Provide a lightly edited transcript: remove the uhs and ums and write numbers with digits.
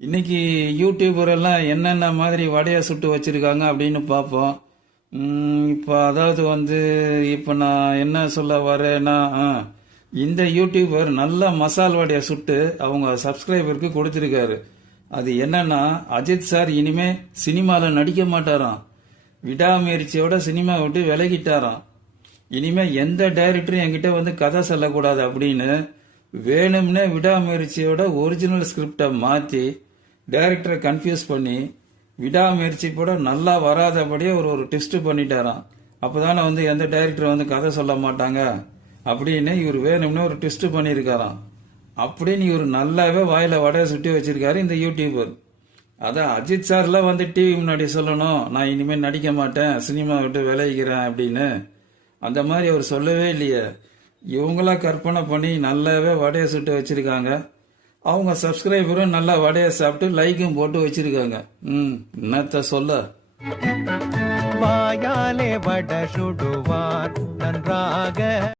இன்னைக்கு யூடியூபர் எல்லாம் என்னென்ன மாதிரி வடையை சுட்டு வச்சிருக்காங்க அப்படின்னு பார்ப்போம். இப்போ அதாவது இப்போ நான் என்ன சொல்ல வரேன்னா, இந்த யூடியூபர் நல்ல மசால் வடையை சுட்டு அவங்க சப்ஸ்கிரைபருக்கு கொடுத்துருக்காரு. அது என்னன்னா, அஜித் சார் இனிமே சினிமாவில் நடிக்க மாட்டாராம். விடாமுயற்சியோட சினிமா விட்டு விலகிட்டாராம். இனிமே எந்த டைரக்டரும் என்கிட்ட கதை சொல்லக்கூடாது அப்படின்னு வேணும்னே விடாமுயற்சியோட ஒரிஜினல் ஸ்கிரிப்டை மாற்றி டைரக்டரை கன்ஃபியூஸ் பண்ணி விடாமுயற்சி கூட நல்லா வராதபடியே ஒரு ட்விஸ்ட் பண்ணிட்டாராம். அப்போதானே எந்த டைரக்டர் கதை சொல்ல மாட்டாங்க அப்படின்னு இவர் வேணும்னே ஒரு ட்விஸ்ட் பண்ணியிருக்காராம். அப்படின்னு இவர் நல்லாவே வாயில வடையை சுட்டி வச்சிருக்காரு இந்த யூடியூபர். அதான் அஜித் சார்லாம் டிவி முன்னாடி சொல்லணும், நான் இனிமேல் நடிக்க மாட்டேன், சினிமா விட்டு விளைவிக்கிறேன் அப்படின்னு. அந்த மாதிரி அவர் சொல்லவே இல்லையே. இவங்களா கற்பனை பண்ணி நல்லாவே வடையை சுட்டு வச்சிருக்காங்க. அவங்க சப்ஸ்கிரைபரும் நல்லா வடையை சாப்பிட்டு லைக்கும் போட்டு வச்சிருக்காங்க. என்னத்த சொல்ல. வாயாலே வடை சுடுவார் நன்றாக.